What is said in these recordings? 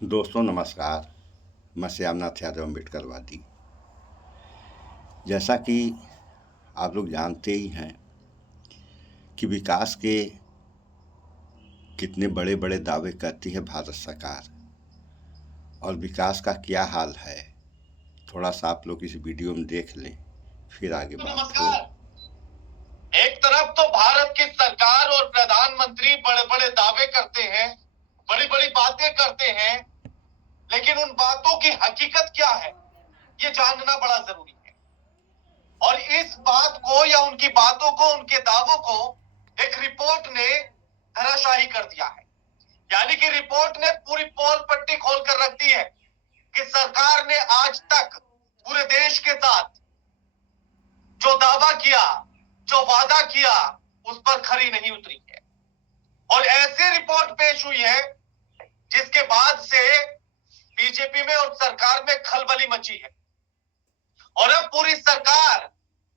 दोस्तों नमस्कार। मैं श्यामनाथ यादव अम्बेडकरवादी। जैसा कि आप लोग जानते ही हैं कि विकास के कितने बड़े बड़े दावे करती है भारत सरकार और विकास का क्या हाल है, थोड़ा सा आप लोग इस वीडियो में देख लें, फिर आगे बात हो। एक तरफ तो भारत की सरकार और प्रधानमंत्री बड़े बड़े दावे करते हैं, बड़ी बड़ी बातें करते हैं, लेकिन उन बातों की हकीकत क्या है ये जानना बड़ा जरूरी है। और इस बात को या उनकी बातों को, उनके दावों को एक रिपोर्ट ने धराशायी कर दिया है। यानी कि रिपोर्ट ने पूरी पोल पट्टी खोल कर रख दी है कि सरकार ने आज तक पूरे देश के साथ जो दावा किया, जो वादा किया, उस पर खरी नहीं उतरी है। और ऐसी रिपोर्ट पेश हुई है जिसके बाद से बीजेपी में और सरकार में खलबली मची है। और अब पूरी सरकार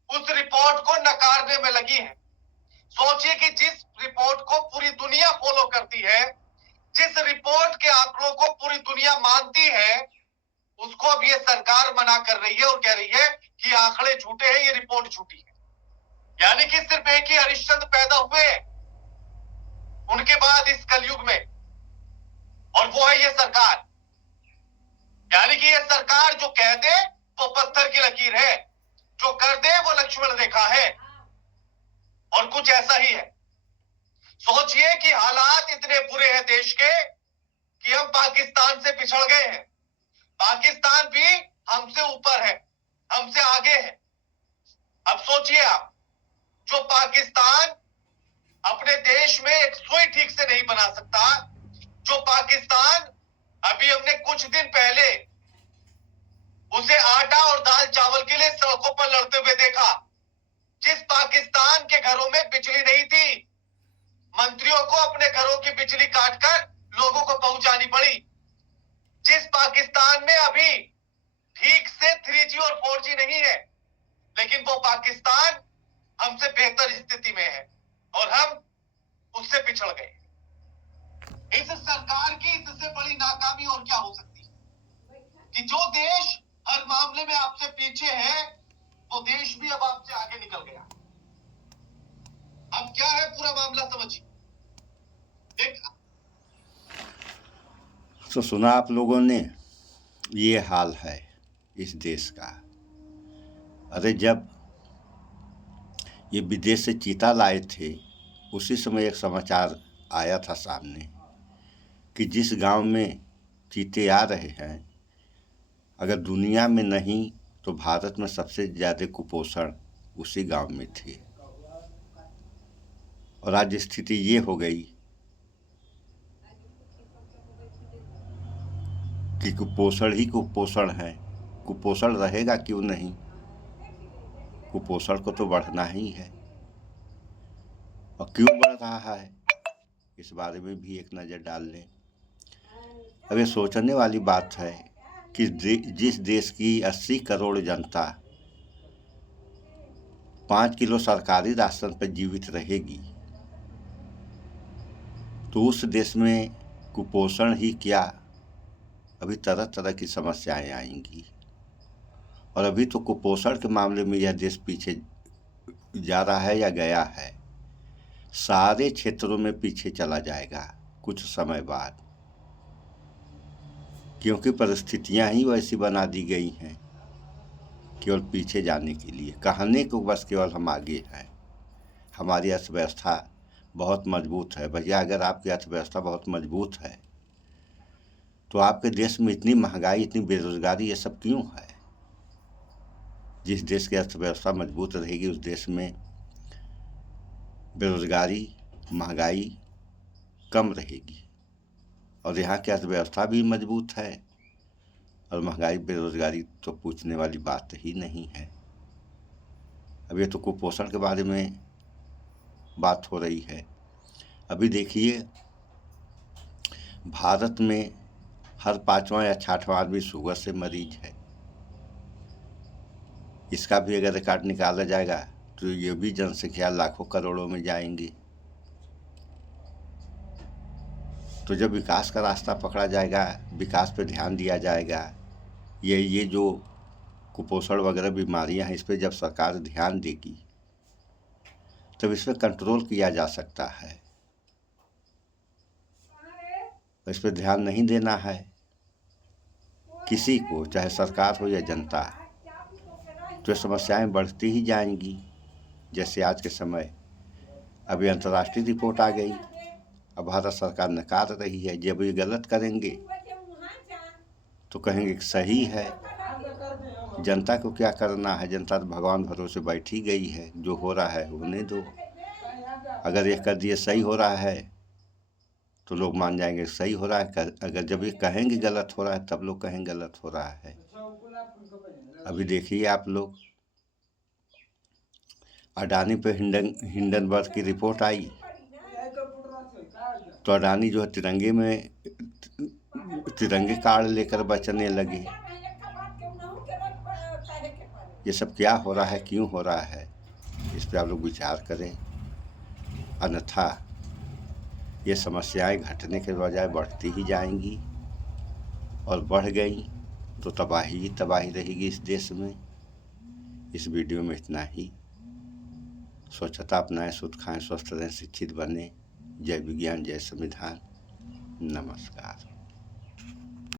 उस रिपोर्ट को नकारने में लगी है। सोचिए कि जिस रिपोर्ट को पूरी दुनिया फॉलो करती है, जिस रिपोर्ट के आंकड़ों को पूरी दुनिया मानती है, उसको अब ये सरकार मना कर रही है और कह रही है कि आंकड़े झूठे हैं, ये रिपोर्ट झूठी है। यानी कि सिर्फ एक ही हरिश्चंद्र पैदा हुए उनके बाद इस कलयुग में, और वो है ये सरकार। यानी कि ये सरकार जो कह दे वो पत्थर की लकीर है, जो कर दे वो लक्ष्मण रेखा है, और कुछ ऐसा ही है। सोचिए कि हालात इतने बुरे हैं देश के कि हम पाकिस्तान से पिछड़ गए हैं। पाकिस्तान भी हमसे ऊपर है, हमसे आगे है। अब सोचिए आप, जो पाकिस्तान अपने देश में एक सुई ठीक से नहीं बना सकता, जो पाकिस्तान अभी हमने कुछ दिन पहले उसे आटा और दाल चावल के लिए सड़कों पर लड़ते हुए देखा, जिस पाकिस्तान के घरों में बिजली नहीं थी, मंत्रियों को अपने घरों की बिजली काटकर लोगों को पहुंचानी पड़ी, जिस पाकिस्तान में अभी ठीक से 3G और 4G नहीं है, लेकिन वो पाकिस्तान हमसे बेहतर स्थिति में है और हम उससे पिछड़ गए। इस सरकार की इससे बड़ी नाकामी और क्या हो सकती है कि जो देश हर मामले में आपसे पीछे है, वो देश भी अब आपसे आगे निकल गया। अब क्या है पूरा मामला समझिए। तो सुना आप लोगों ने, ये हाल है इस देश का। अरे जब ये विदेश से चीता लाए थे, उसी समय एक समाचार आया था सामने कि जिस गांव में चीते आ रहे हैं, अगर दुनिया में नहीं तो भारत में सबसे ज़्यादा कुपोषण उसी गांव में थे। और आज स्थिति ये हो गई कि कुपोषण ही कुपोषण है। कुपोषण रहेगा क्यों नहीं, कुपोषण को तो बढ़ना ही है। और क्यों बढ़ रहा है, इस बारे में भी एक नज़र डाल लें। अब ये सोचने वाली बात है कि जिस देश की 80 करोड़ जनता 5 किलो सरकारी राशन पर जीवित रहेगी, तो उस देश में कुपोषण ही क्या, अभी तरह तरह की समस्याएं आएंगी। और अभी तो कुपोषण के मामले में यह देश पीछे जा रहा है या गया है, सारे क्षेत्रों में पीछे चला जाएगा कुछ समय बाद, क्योंकि परिस्थितियां ही वैसी बना दी गई हैं केवल पीछे जाने के लिए। कहने को बस केवल हम आगे हैं। हमारी अर्थव्यवस्था बहुत मजबूत है। भैया, अगर आपकी अर्थव्यवस्था बहुत मजबूत है तो आपके देश में इतनी महंगाई, इतनी बेरोजगारी, ये सब क्यों है? जिस देश की अर्थव्यवस्था मजबूत रहेगी उस देश में बेरोजगारी, महंगाई कम रहेगी। और यहाँ की अर्थव्यवस्था भी मजबूत है और महंगाई बेरोजगारी तो पूछने वाली बात ही नहीं है। अब ये तो कुपोषण के बारे में बात हो रही है। अभी देखिए, भारत में हर 5वां या 6वां आदमी शुगर से मरीज है। इसका भी अगर रिकॉर्ड निकाला जाएगा तो ये भी जनसंख्या लाखों करोड़ों में जाएंगी। तो जब विकास का रास्ता पकड़ा जाएगा, विकास पे ध्यान दिया जाएगा, ये जो कुपोषण वगैरह बीमारियां हैं, इस पर जब सरकार ध्यान देगी तब इस पर कंट्रोल किया जा सकता है। इस पर ध्यान नहीं देना है किसी को, चाहे सरकार हो या जनता, तो समस्याएं बढ़ती ही जाएंगी। जैसे आज के समय अभी अंतर्राष्ट्रीय रिपोर्ट आ गई, अब भारत सरकार नकार रही है। जब ये गलत करेंगे तो कहेंगे कि सही है। जनता को क्या करना है, जनता तो भगवान भरोसे बैठी गई है, जो हो रहा है होने दो। अगर ये कर दिए सही हो रहा है तो लोग मान जाएंगे सही हो रहा है। अगर जब ये कहेंगे गलत हो रहा है तब लोग कहेंगे गलत हो रहा है। अभी देखिए आप लोग, अडानी पे हिंडनबर्ग की रिपोर्ट आई तो अडानी जो है तिरंगे कार्ड लेकर बचने लगे। ये सब क्या हो रहा है, क्यों हो रहा है, इस पे आप लोग विचार करें। अन्यथा ये समस्याएं घटने के बजाय बढ़ती ही जाएंगी, और बढ़ गई तो तबाही ही तबाही रहेगी इस देश में। इस वीडियो में इतना ही। स्वच्छता अपनाएं, शुद्ध खाएं, स्वस्थ रहें, शिक्षित बने। जय विज्ञान, जय संविधान। नमस्कार।